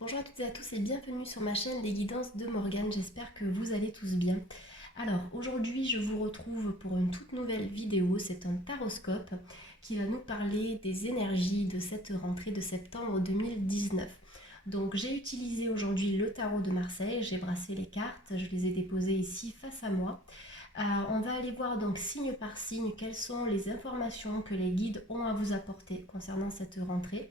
Bonjour à toutes et à tous et bienvenue sur ma chaîne Les Guidances de Morgane, j'espère que vous allez tous bien. Alors aujourd'hui je vous retrouve pour une toute nouvelle vidéo, c'est un taroscope qui va nous parler des énergies de cette rentrée de septembre 2019. Donc j'ai utilisé aujourd'hui le tarot de Marseille, j'ai brassé les cartes, je les ai déposées ici face à moi. On va aller voir donc signe par signe quelles sont les informations que les guides ont à vous apporter concernant cette rentrée.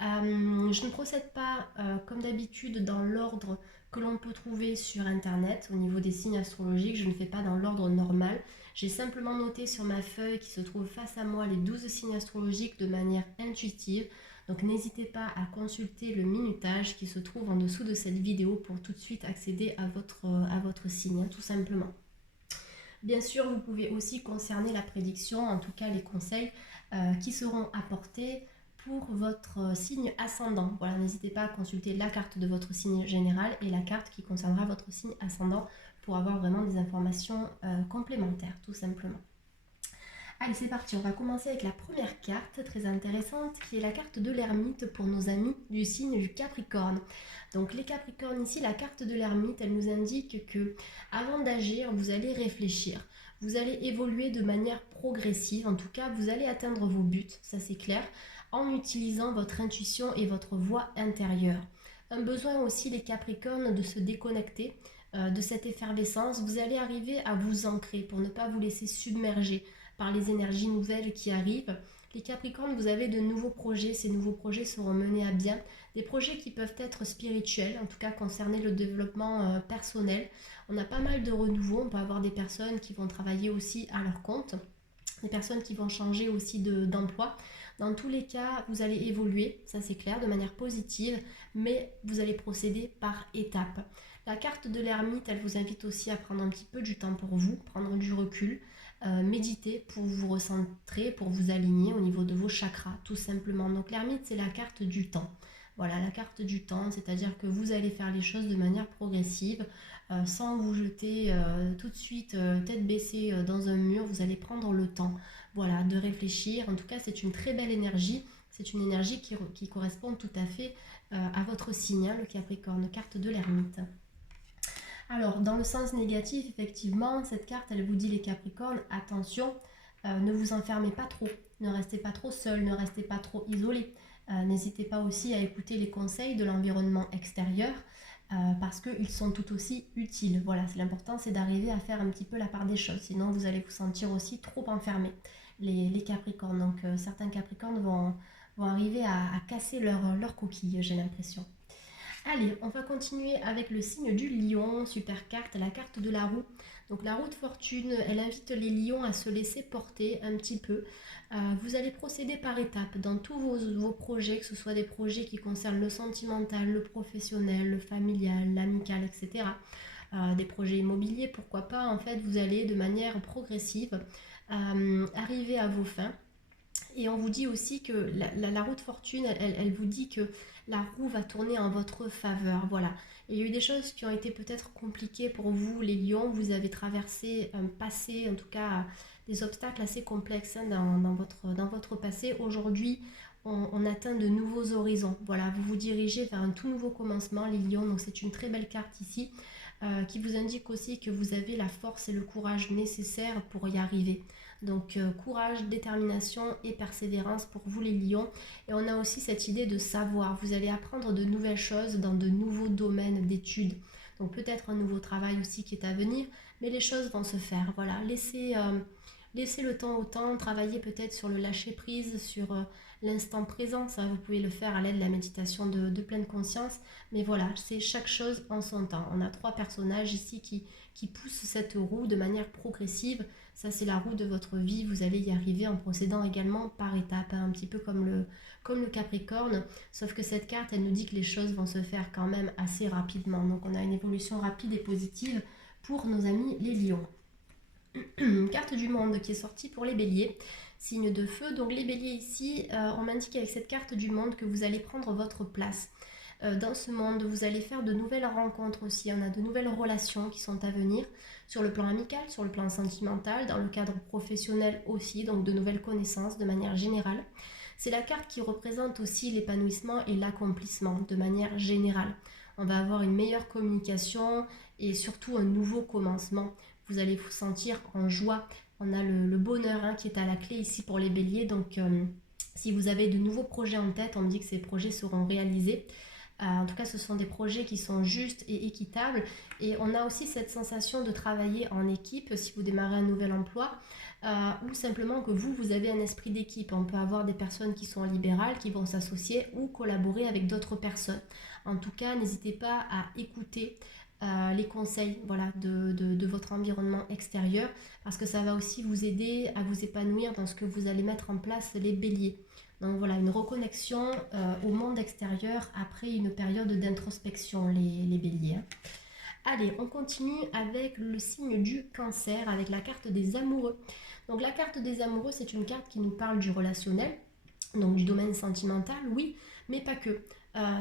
Je ne procède pas, comme d'habitude, dans l'ordre que l'on peut trouver sur Internet au niveau des signes astrologiques. Je ne fais pas dans l'ordre normal. J'ai simplement noté sur ma feuille qui se trouve face à moi les 12 signes astrologiques de manière intuitive. Donc n'hésitez pas à consulter le minutage qui se trouve en dessous de cette vidéo pour tout de suite accéder à votre signe, hein, tout simplement. Bien sûr, vous pouvez aussi concerner la prédiction, en tout cas les conseils qui seront apportés pour votre signe ascendant. Voilà, n'hésitez pas à consulter la carte de votre signe général et la carte qui concernera votre signe ascendant pour avoir vraiment des informations complémentaires, tout simplement. Allez, c'est parti, on va commencer avec la première carte très intéressante qui est la carte de l'ermite pour nos amis du signe du Capricorne. Donc les Capricornes ici, la carte de l'ermite, elle nous indique que avant d'agir, vous allez réfléchir. Vous allez évoluer de manière progressive, en tout cas vous allez atteindre vos buts, ça c'est clair, en utilisant votre intuition et votre voix intérieure. Un besoin aussi les Capricornes de se déconnecter de cette effervescence, vous allez arriver à vous ancrer pour ne pas vous laisser submerger par les énergies nouvelles qui arrivent. Les Capricornes, vous avez de nouveaux projets, ces nouveaux projets seront menés à bien, des projets qui peuvent être spirituels, en tout cas concerner le développement personnel. On a pas mal de renouveau, on peut avoir des personnes qui vont travailler aussi à leur compte, des personnes qui vont changer aussi d'emploi. Dans tous les cas, vous allez évoluer, ça c'est clair, de manière positive, mais vous allez procéder par étapes. La carte de l'ermite, elle vous invite aussi à prendre un petit peu du temps pour vous, prendre du recul, méditer pour vous recentrer, pour vous aligner au niveau de vos chakras, tout simplement. Donc l'ermite, c'est la carte du temps. Voilà, la carte du temps, c'est-à-dire que vous allez faire les choses de manière progressive, sans vous jeter tout de suite tête baissée dans un mur, vous allez prendre le temps, voilà, de réfléchir. En tout cas, c'est une très belle énergie, c'est une énergie qui correspond tout à fait à votre signe, hein, le Capricorne, carte de l'ermite. Alors, dans le sens négatif, effectivement, cette carte, elle vous dit les Capricornes, attention, ne vous enfermez pas trop, ne restez pas trop seul, ne restez pas trop isolé. N'hésitez pas aussi à écouter les conseils de l'environnement extérieur parce qu'ils sont tout aussi utiles. Voilà, c'est l'important, c'est d'arriver à faire un petit peu la part des choses, sinon vous allez vous sentir aussi trop enfermé, les Capricornes. Donc, certains Capricornes vont arriver à casser leur coquille, j'ai l'impression. Allez, on va continuer avec le signe du lion, super carte, la carte de la roue. Donc la roue de fortune, elle invite les lions à se laisser porter un petit peu. Vous allez procéder par étapes dans tous vos projets, que ce soit des projets qui concernent le sentimental, le professionnel, le familial, l'amical, etc. Des projets immobiliers, pourquoi pas. En fait, vous allez de manière progressive arriver à vos fins. Et on vous dit aussi que la roue de fortune, elle vous dit que la roue va tourner en votre faveur. Voilà. Et il y a eu des choses qui ont été peut-être compliquées pour vous, les lions. Vous avez traversé un passé, en tout cas des obstacles assez complexes hein, dans votre passé. Aujourd'hui, on atteint de nouveaux horizons. Voilà, vous vous dirigez vers un tout nouveau commencement, les lions. Donc c'est une très belle carte ici qui vous indique aussi que vous avez la force et le courage nécessaires pour y arriver. Donc courage, détermination et persévérance pour vous les lions. Et on a aussi cette idée de savoir. Vous allez apprendre de nouvelles choses dans de nouveaux domaines d'études. Donc peut-être un nouveau travail aussi qui est à venir, mais les choses vont se faire. Voilà, laissez le temps au temps, travaillez peut-être sur le lâcher-prise, sur l'instant présent. Ça, vous pouvez le faire à l'aide de la méditation de pleine conscience. Mais voilà, c'est chaque chose en son temps. On a trois personnages ici qui poussent cette roue de manière progressive. Ça, c'est la roue de votre vie. Vous allez y arriver en procédant également par étapes, hein, un petit peu comme le Capricorne. Sauf que cette carte, elle nous dit que les choses vont se faire quand même assez rapidement. Donc, on a une évolution rapide et positive pour nos amis les lions. Carte du monde qui est sortie pour les béliers, signe de feu. Donc les béliers ici, on m'indique avec cette carte du monde que vous allez prendre votre place. Dans ce monde, vous allez faire de nouvelles rencontres aussi. On a de nouvelles relations qui sont à venir sur le plan amical, sur le plan sentimental, dans le cadre professionnel aussi, donc de nouvelles connaissances de manière générale. C'est la carte qui représente aussi l'épanouissement et l'accomplissement de manière générale. On va avoir une meilleure communication et surtout un nouveau commencement. Vous allez vous sentir en joie. On a le bonheur qui est à la clé ici pour les béliers. Donc, si vous avez de nouveaux projets en tête, on me dit que ces projets seront réalisés. En tout cas, ce sont des projets qui sont justes et équitables. Et on a aussi cette sensation de travailler en équipe si vous démarrez un nouvel emploi ou simplement que vous avez un esprit d'équipe. On peut avoir des personnes qui sont libérales, qui vont s'associer ou collaborer avec d'autres personnes. En tout cas, n'hésitez pas à écouter les conseils de votre environnement extérieur parce que ça va aussi vous aider à vous épanouir dans ce que vous allez mettre en place les béliers. Donc voilà, une reconnexion au monde extérieur après une période d'introspection, les béliers. Allez, on continue avec le signe du cancer, avec la carte des amoureux. Donc la carte des amoureux, c'est une carte qui nous parle du relationnel, donc du domaine sentimental, oui, mais pas que.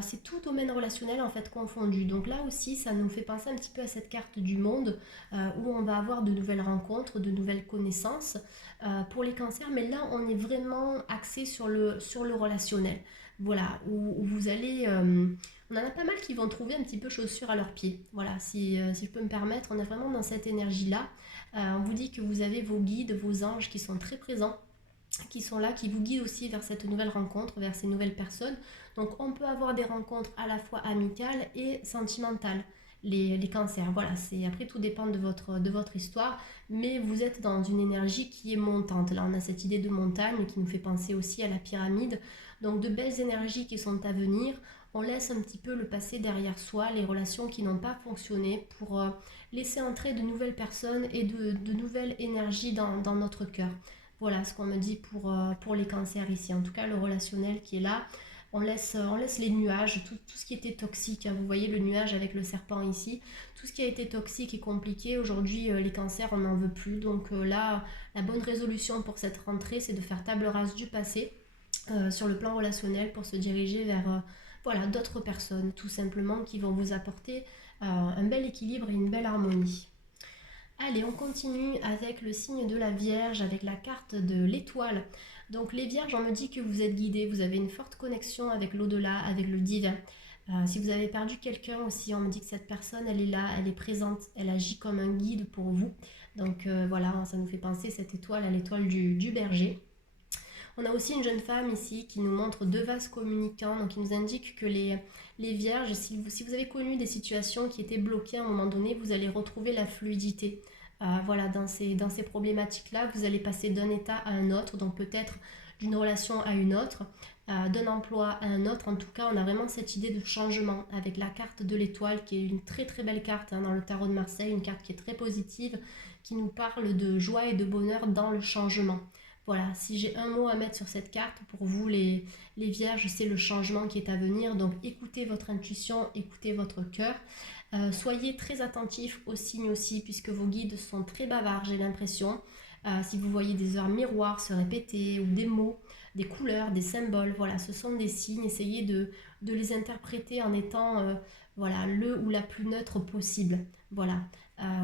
C'est tout domaine relationnel en fait confondu. Donc là aussi, ça nous fait penser un petit peu à cette carte du monde où on va avoir de nouvelles rencontres, de nouvelles connaissances pour les cancers. Mais là, on est vraiment axé sur le relationnel. Voilà, où vous allez... on en a pas mal qui vont trouver un petit peu chaussures à leurs pieds. Voilà, si je peux me permettre, on est vraiment dans cette énergie-là. On vous dit que vous avez vos guides, vos anges qui sont très présents, qui sont là, qui vous guident aussi vers cette nouvelle rencontre, vers ces nouvelles personnes. Donc on peut avoir des rencontres à la fois amicales et sentimentales. Les cancers, voilà, c'est après tout dépend de votre histoire, mais vous êtes dans une énergie qui est montante. Là, on a cette idée de montagne qui nous fait penser aussi à la pyramide. Donc de belles énergies qui sont à venir. On laisse un petit peu le passé derrière soi, les relations qui n'ont pas fonctionné pour laisser entrer de nouvelles personnes et de nouvelles énergies dans notre cœur. Voilà ce qu'on me dit pour les cancers ici. En tout cas, le relationnel qui est là. On laisse les nuages, tout ce qui était toxique. Vous voyez le nuage avec le serpent ici. Tout ce qui a été toxique et compliqué, aujourd'hui, les cancers, on n'en veut plus. Donc là, la bonne résolution pour cette rentrée, c'est de faire table rase du passé sur le plan relationnel pour se diriger vers d'autres personnes, tout simplement, qui vont vous apporter un bel équilibre et une belle harmonie. Allez, on continue avec le signe de la Vierge, avec la carte de l'étoile. Donc les Vierges, on me dit que vous êtes guidés, vous avez une forte connexion avec l'au-delà, avec le divin. Si vous avez perdu quelqu'un aussi, on me dit que cette personne, elle est là, elle est présente, elle agit comme un guide pour vous. Donc voilà, ça nous fait penser cette étoile à l'étoile du Berger. On a aussi une jeune femme ici qui nous montre deux vases communicants, donc qui nous indique que les vierges, si vous avez connu des situations qui étaient bloquées à un moment donné, vous allez retrouver la fluidité. Voilà, dans ces problématiques-là, vous allez passer d'un état à un autre, donc peut-être d'une relation à une autre, d'un emploi à un autre. En tout cas, on a vraiment cette idée de changement avec la carte de l'étoile, qui est une très très belle carte dans le tarot de Marseille, une carte qui est très positive, qui nous parle de joie et de bonheur dans le changement. Voilà, si j'ai un mot à mettre sur cette carte, pour vous les vierges, c'est le changement qui est à venir. Donc écoutez votre intuition, écoutez votre cœur. Soyez très attentifs aux signes aussi, puisque vos guides sont très bavards, j'ai l'impression. Si vous voyez des heures miroirs se répéter, ou des mots, des couleurs, des symboles, voilà, ce sont des signes. Essayez de les interpréter en étant le ou la plus neutre possible. Voilà.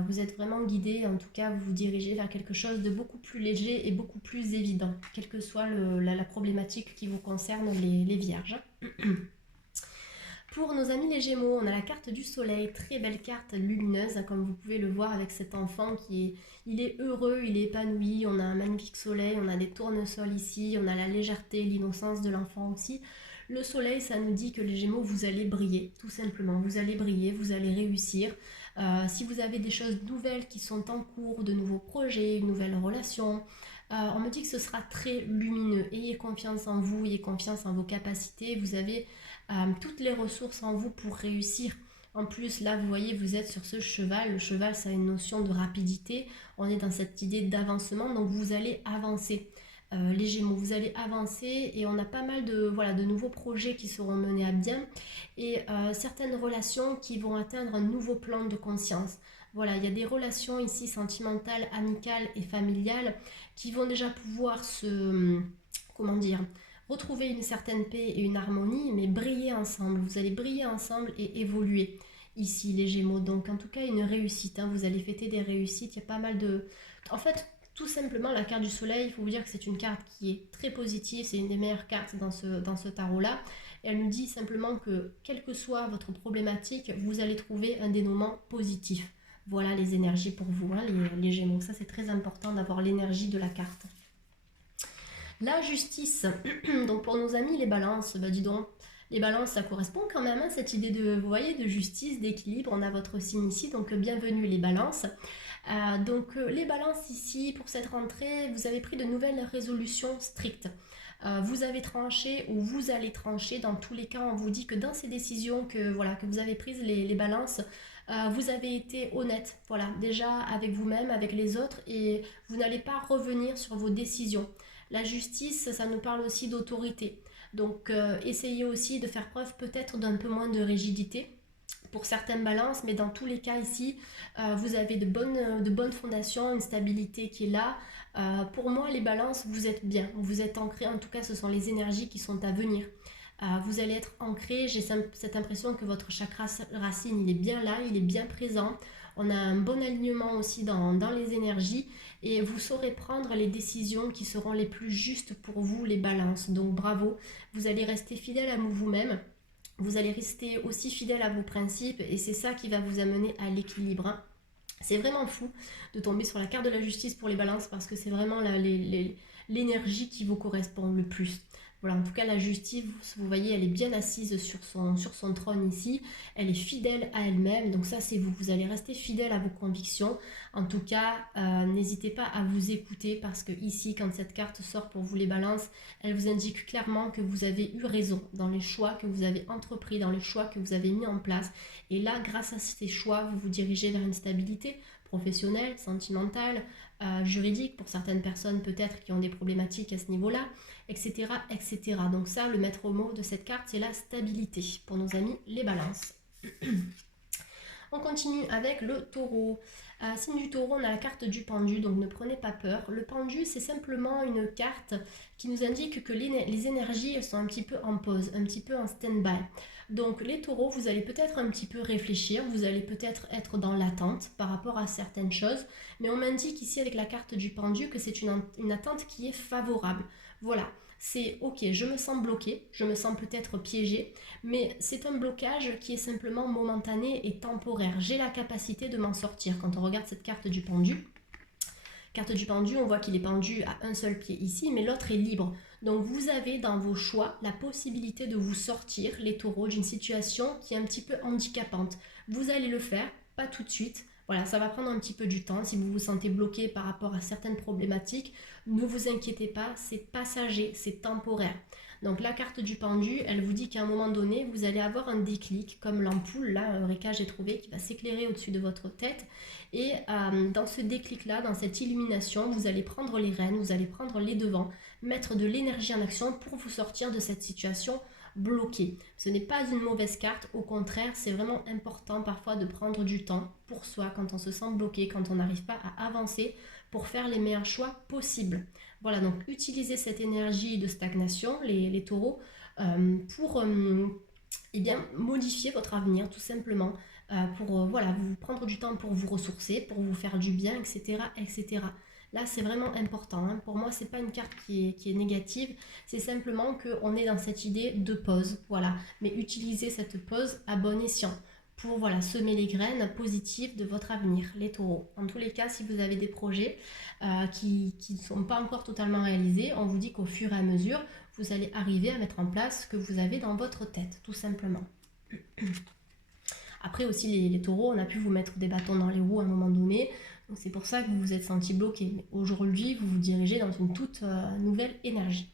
Vous êtes vraiment guidé, en tout cas vous vous dirigez vers quelque chose de beaucoup plus léger et beaucoup plus évident, quelle que soit la problématique qui vous concerne les vierges. Pour nos amis les Gémeaux, on a la carte du soleil, très belle carte lumineuse, comme vous pouvez le voir avec cet enfant il est heureux, il est épanoui, on a un magnifique soleil, on a des tournesols ici, on a la légèreté, l'innocence de l'enfant aussi. Le soleil, ça nous dit que les Gémeaux, vous allez briller, tout simplement. Vous allez briller, vous allez réussir. Si vous avez des choses nouvelles qui sont en cours, de nouveaux projets, une nouvelle relation, on me dit que ce sera très lumineux. Ayez confiance en vous, ayez confiance en vos capacités. Vous avez toutes les ressources en vous pour réussir. En plus, là, vous voyez, vous êtes sur ce cheval. Le cheval, ça a une notion de rapidité. On est dans cette idée d'avancement, donc vous allez avancer. Les Gémeaux, vous allez avancer et on a pas mal de nouveaux projets qui seront menés à bien et certaines relations qui vont atteindre un nouveau plan de conscience. Voilà, il y a des relations ici sentimentales, amicales et familiales qui vont déjà pouvoir retrouver une certaine paix et une harmonie, mais briller ensemble. Vous allez briller ensemble et évoluer ici, les Gémeaux. Donc, en tout cas, une réussite. Vous allez fêter des réussites. Il y a pas mal de... En fait, tout simplement, la carte du soleil, il faut vous dire que c'est une carte qui est très positive, c'est une des meilleures cartes dans ce tarot-là. Et elle nous dit simplement que, quelle que soit votre problématique, vous allez trouver un dénouement positif. Voilà les énergies pour vous, hein, les Gémeaux. Ça, c'est très important d'avoir l'énergie de la carte. La justice, donc pour nos amis les balances, bah dis donc, les balances ça correspond quand même à cette idée de, vous voyez, de justice, d'équilibre, on a votre signe ici, donc bienvenue les balances. Les balances ici, pour cette rentrée, vous avez pris de nouvelles résolutions strictes. Vous avez tranché ou vous allez trancher, dans tous les cas on vous dit que dans ces décisions que vous avez prises les balances, vous avez été honnête, voilà, déjà avec vous-même, avec les autres, et vous n'allez pas revenir sur vos décisions. La justice, ça nous parle aussi d'autorité. Donc, essayez aussi de faire preuve peut-être d'un peu moins de rigidité pour certaines balances, mais dans tous les cas ici, vous avez de bonnes fondations, une stabilité qui est là. Pour moi, les balances, vous êtes bien, vous êtes ancrés, en tout cas, ce sont les énergies qui sont à venir. Vous allez être ancré, j'ai cette impression que votre chakra racine, il est bien là, il est bien présent. On a un bon alignement aussi dans les énergies et vous saurez prendre les décisions qui seront les plus justes pour vous, les balances. Donc bravo, vous allez rester fidèle à vous-même, vous allez rester aussi fidèle à vos principes et c'est ça qui va vous amener à l'équilibre, hein. C'est vraiment fou de tomber sur la carte de la justice pour les balances parce que c'est vraiment l'énergie qui vous correspond le plus. Voilà, en tout cas, la justice, vous voyez, elle est bien assise sur son trône ici. Elle est fidèle à elle-même. Donc ça, c'est vous. Vous allez rester fidèle à vos convictions. En tout cas, n'hésitez pas à vous écouter parce que ici, quand cette carte sort pour vous les balances, elle vous indique clairement que vous avez eu raison dans les choix que vous avez entrepris, dans les choix que vous avez mis en place. Et là, grâce à ces choix, vous vous dirigez vers une stabilité professionnelle, sentimentale, juridique, pour certaines personnes peut-être qui ont des problématiques à ce niveau-là, etc., etc. Donc ça, le maître mot de cette carte, c'est la stabilité pour nos amis les balances. On continue avec le taureau. Signe du taureau, on a la carte du pendu, donc ne prenez pas peur. Le pendu, c'est simplement une carte qui nous indique que les énergies sont un petit peu en pause, un petit peu en stand-by. Donc les taureaux, vous allez peut-être un petit peu réfléchir, vous allez peut-être être dans l'attente par rapport à certaines choses, mais on m'indique ici avec la carte du pendu que c'est une attente qui est favorable. Voilà, c'est ok, je me sens bloqué, je me sens peut-être piégé, mais c'est un blocage qui est simplement momentané et temporaire. J'ai la capacité de m'en sortir. Quand on regarde cette carte du pendu, on voit qu'il est pendu à un seul pied ici, mais l'autre est libre. Donc vous avez dans vos choix la possibilité de vous sortir, les taureaux, d'une situation qui est un petit peu handicapante. Vous allez le faire, pas tout de suite. Voilà, ça va prendre un petit peu du temps. Si vous vous sentez bloqué par rapport à certaines problématiques, ne vous inquiétez pas, c'est passager, c'est temporaire. Donc la carte du pendu, elle vous dit qu'à un moment donné, vous allez avoir un déclic, comme l'ampoule, là, Eureka, j'ai trouvé, qui va s'éclairer au-dessus de votre tête. Et dans ce déclic-là, dans cette illumination, vous allez prendre les rênes, vous allez prendre les devants, mettre de l'énergie en action pour vous sortir de cette situation bloquée. Ce n'est pas une mauvaise carte, au contraire, c'est vraiment important parfois de prendre du temps pour soi quand on se sent bloqué, quand on n'arrive pas à avancer pour faire les meilleurs choix possibles. Voilà, donc utilisez cette énergie de stagnation, les taureaux, pour eh bien, modifier votre avenir tout simplement, pour voilà, vous prendre du temps pour vous ressourcer, pour vous faire du bien, etc. etc. Là, c'est vraiment important, hein. Pour moi, c'est pas une carte qui est négative, c'est simplement qu'on est dans cette idée de pause, voilà. Mais utilisez cette pause à bon escient pour voilà, semer les graines positives de votre avenir, les taureaux. En tous les cas, si vous avez des projets qui ne sont pas encore totalement réalisés, on vous dit qu'au fur et à mesure, vous allez arriver à mettre en place ce que vous avez dans votre tête, tout simplement. Après aussi, les taureaux, on a pu vous mettre des bâtons dans les roues à un moment donné, donc c'est pour ça que vous vous êtes senti bloqué. Mais aujourd'hui, vous vous dirigez dans une toute nouvelle énergie.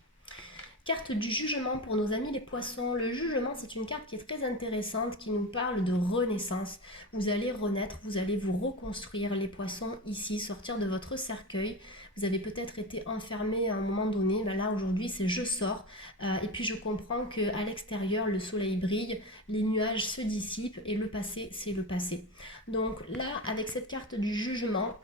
Carte du jugement pour nos amis les poissons. Le jugement, c'est une carte qui est très intéressante, qui nous parle de renaissance. Vous allez renaître, vous allez vous reconstruire, les poissons, ici, sortir de votre cercueil. Vous avez peut-être été enfermé à un moment donné, ben là aujourd'hui c'est je sors, et puis je comprends qu'à l'extérieur le soleil brille, les nuages se dissipent et le passé c'est le passé. Donc là avec cette carte du jugement,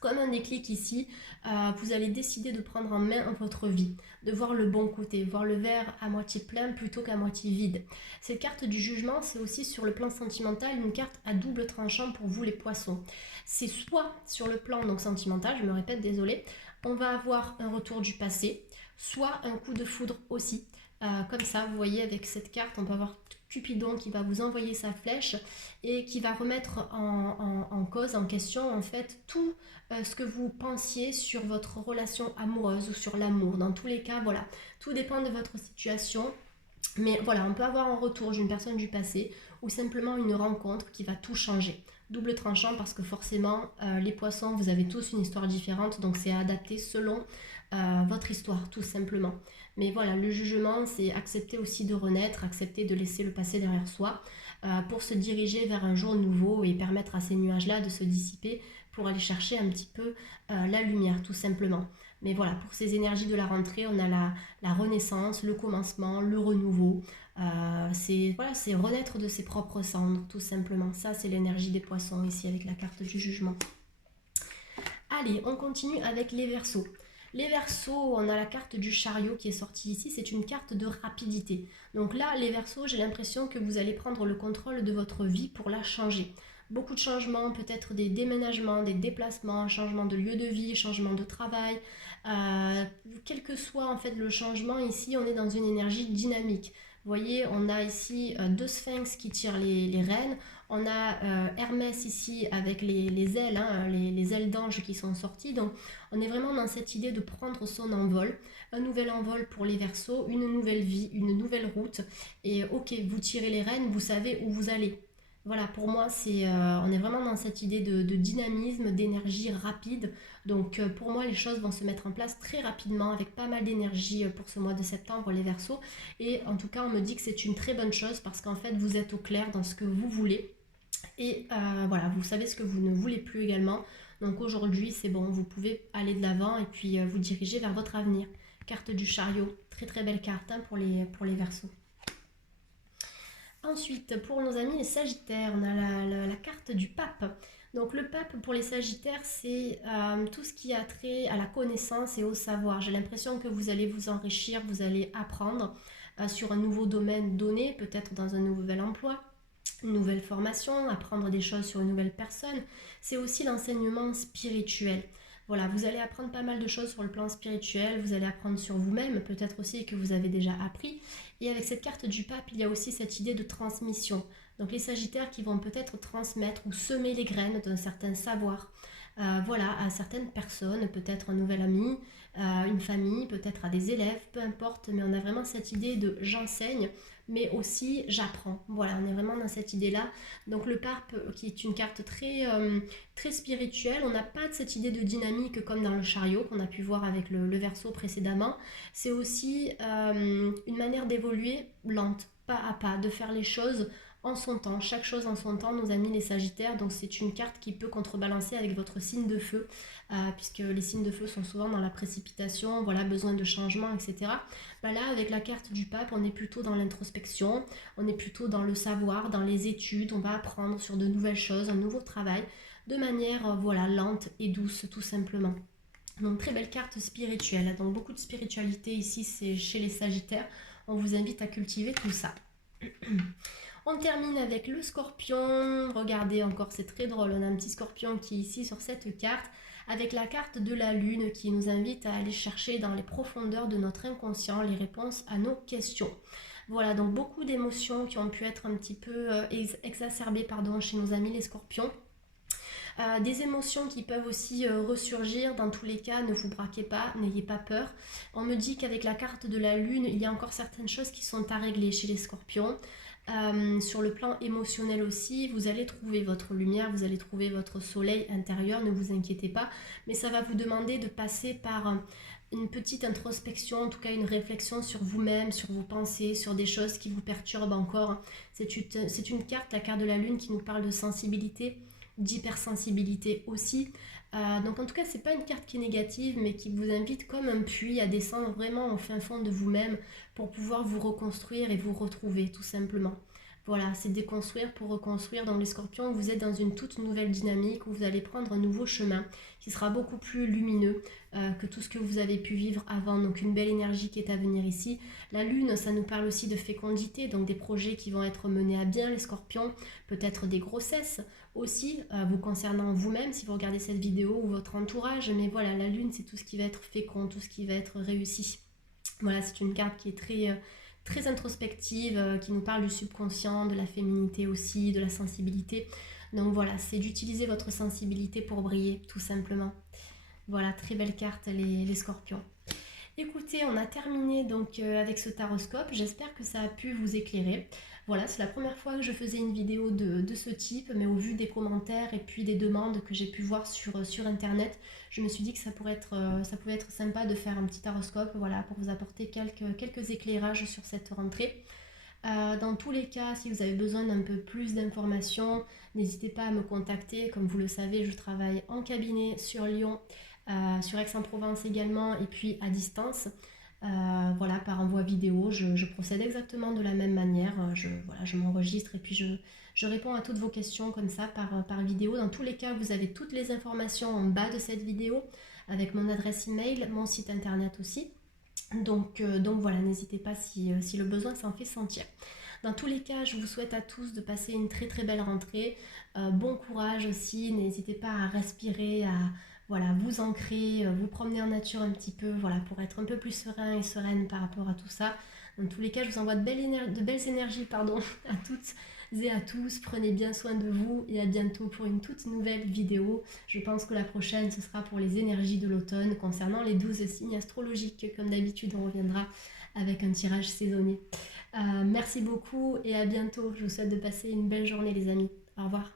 Comme un déclic ici, vous allez décider de prendre en main votre vie, de voir le bon côté, voir le verre à moitié plein plutôt qu'à moitié vide. Cette carte du jugement, c'est aussi sur le plan sentimental une carte à double tranchant pour vous les poissons. C'est soit sur le plan donc sentimental, je me répète, désolé, on va avoir un retour du passé, soit un coup de foudre aussi. Comme ça, vous voyez, avec cette carte, on peut avoir Cupidon qui va vous envoyer sa flèche et qui va remettre en cause, en question, en fait, tout ce que vous pensiez sur votre relation amoureuse ou sur l'amour. Dans tous les cas, voilà, tout dépend de votre situation. Mais voilà, on peut avoir un retour d'une personne du passé ou simplement une rencontre qui va tout changer. Double tranchant parce que forcément, les poissons, vous avez tous une histoire différente, donc c'est adapté selon votre histoire, tout simplement. Mais voilà, le jugement, c'est accepter aussi de renaître, accepter de laisser le passé derrière soi pour se diriger vers un jour nouveau et permettre à ces nuages-là de se dissiper pour aller chercher un petit peu la lumière, tout simplement. Mais voilà, pour ces énergies de la rentrée, on a la renaissance, le commencement, le renouveau. C'est voilà, c'est renaître de ses propres cendres, tout simplement. Ça, c'est l'énergie des poissons ici avec la carte du jugement. Allez, on continue avec les Verseaux. Les Verseaux, on a la carte du chariot qui est sortie ici, c'est une carte de rapidité. Donc là, les Verseaux, j'ai l'impression que vous allez prendre le contrôle de votre vie pour la changer. Beaucoup de changements, peut-être des déménagements, des déplacements, changement de lieu de vie, changement de travail. Quel que soit en fait le changement, ici, on est dans une énergie dynamique. Vous voyez, on a ici deux sphinx qui tirent les rênes. On a Hermès ici avec les ailes, hein, les ailes d'ange qui sont sorties. Donc on est vraiment dans cette idée de prendre son envol. Un nouvel envol pour les Verseaux, une nouvelle vie, une nouvelle route. Et ok, vous tirez les rênes, vous savez où vous allez. Voilà, pour moi, on est vraiment dans cette idée de dynamisme, d'énergie rapide. Donc pour moi, les choses vont se mettre en place très rapidement avec pas mal d'énergie pour ce mois de septembre, les Verseaux. Et en tout cas, on me dit que c'est une très bonne chose parce qu'en fait, vous êtes au clair dans ce que vous voulez. Et voilà, vous savez ce que vous ne voulez plus également. Donc aujourd'hui, c'est bon, vous pouvez aller de l'avant et puis vous diriger vers votre avenir. Carte du chariot, très très belle carte hein, pour les Verseaux. Ensuite, pour nos amis les Sagittaires, on a la carte du pape. Donc le pape pour les Sagittaires, c'est tout ce qui a trait à la connaissance et au savoir. J'ai l'impression que vous allez vous enrichir, vous allez apprendre sur un nouveau domaine donné, peut-être dans un nouvel emploi, une nouvelle formation, apprendre des choses sur une nouvelle personne. C'est aussi l'enseignement spirituel. Voilà, vous allez apprendre pas mal de choses sur le plan spirituel, vous allez apprendre sur vous-même, peut-être aussi que vous avez déjà appris. Et avec cette carte du pape, il y a aussi cette idée de transmission. Donc les Sagittaires qui vont peut-être transmettre ou semer les graines d'un certain savoir. Voilà, à certaines personnes, peut-être un nouvel ami, une famille, peut-être à des élèves, peu importe, mais on a vraiment cette idée de j'enseigne, mais aussi j'apprends. Voilà, on est vraiment dans cette idée-là. Donc le pape, qui est une carte très spirituelle, on n'a pas cette idée de dynamique comme dans le chariot qu'on a pu voir avec le Verseau précédemment. C'est aussi une manière d'évoluer lente, pas à pas, de faire les choses en son temps, chaque chose en son temps, nos amis les Sagittaires. Donc c'est une carte qui peut contrebalancer avec votre signe de feu, puisque les signes de feu sont souvent dans la précipitation, voilà, besoin de changement, etc. Bah là, avec la carte du pape, on est plutôt dans l'introspection, on est plutôt dans le savoir, dans les études, on va apprendre sur de nouvelles choses, un nouveau travail, de manière voilà, lente et douce, tout simplement. Donc très belle carte spirituelle, donc beaucoup de spiritualité ici, c'est chez les Sagittaires. On vous invite à cultiver tout ça. On termine avec le Scorpion. Regardez encore, c'est très drôle. On a un petit Scorpion qui est ici sur cette carte avec la carte de la Lune qui nous invite à aller chercher dans les profondeurs de notre inconscient les réponses à nos questions. Voilà, donc beaucoup d'émotions qui ont pu être un petit peu exacerbées chez nos amis les Scorpions. Des émotions qui peuvent aussi ressurgir. Dans tous les cas, ne vous braquez pas, n'ayez pas peur. On me dit qu'avec la carte de la Lune, il y a encore certaines choses qui sont à régler chez les Scorpions. Sur le plan émotionnel aussi, vous allez trouver votre lumière, vous allez trouver votre soleil intérieur, ne vous inquiétez pas, mais ça va vous demander de passer par une petite introspection, en tout cas une réflexion sur vous-même, sur vos pensées, sur des choses qui vous perturbent encore. C'est une carte, la carte de la Lune, qui nous parle de sensibilité, d'hypersensibilité aussi. Donc en tout cas, c'est pas une carte qui est négative, mais qui vous invite comme un puits à descendre vraiment au fin fond de vous-même pour pouvoir vous reconstruire et vous retrouver tout simplement. Voilà, c'est déconstruire pour reconstruire. Donc les scorpions, vous êtes dans une toute nouvelle dynamique où vous allez prendre un nouveau chemin qui sera beaucoup plus lumineux que tout ce que vous avez pu vivre avant. Donc une belle énergie qui est à venir ici. La lune, ça nous parle aussi de fécondité, donc des projets qui vont être menés à bien, les scorpions, peut-être des grossesses aussi, vous concernant vous-même si vous regardez cette vidéo ou votre entourage. Mais voilà, la lune, c'est tout ce qui va être fécond, tout ce qui va être réussi. Voilà, c'est une carte qui est très introspective, qui nous parle du subconscient, de la féminité aussi, de la sensibilité. Donc voilà, c'est d'utiliser votre sensibilité pour briller, tout simplement. Voilà, très belle carte, les scorpions. Écoutez, on a terminé donc avec ce taroscope. J'espère que ça a pu vous éclairer. Voilà, c'est la première fois que je faisais une vidéo de ce type, mais au vu des commentaires et puis des demandes que j'ai pu voir sur internet, je me suis dit que ça pouvait être sympa de faire un petit taroscope, voilà, pour vous apporter quelques éclairages sur cette rentrée. Dans tous les cas, si vous avez besoin d'un peu plus d'informations, n'hésitez pas à me contacter. Comme vous le savez, je travaille en cabinet sur Lyon, sur Aix-en-Provence également, et puis à distance. Voilà, par envoi vidéo, je procède exactement de la même manière. Je m'enregistre et puis je réponds à toutes vos questions comme ça par vidéo. Dans tous les cas, vous avez toutes les informations en bas de cette vidéo avec mon adresse email, mon site internet aussi. Donc voilà, n'hésitez pas si le besoin s'en fait sentir. Dans tous les cas, je vous souhaite à tous de passer une très très belle rentrée. Bon courage aussi, n'hésitez pas à respirer, à voilà, vous ancrer, vous promener en nature un petit peu, voilà, pour être un peu plus serein et sereine par rapport à tout ça. Dans tous les cas, je vous envoie de belles énergies pardon, à toutes et à tous. Prenez bien soin de vous et à bientôt pour une toute nouvelle vidéo. Je pense que la prochaine, ce sera pour les énergies de l'automne concernant les 12 signes astrologiques. Comme d'habitude, on reviendra avec un tirage saisonnier. Merci beaucoup et à bientôt. Je vous souhaite de passer une belle journée les amis. Au revoir.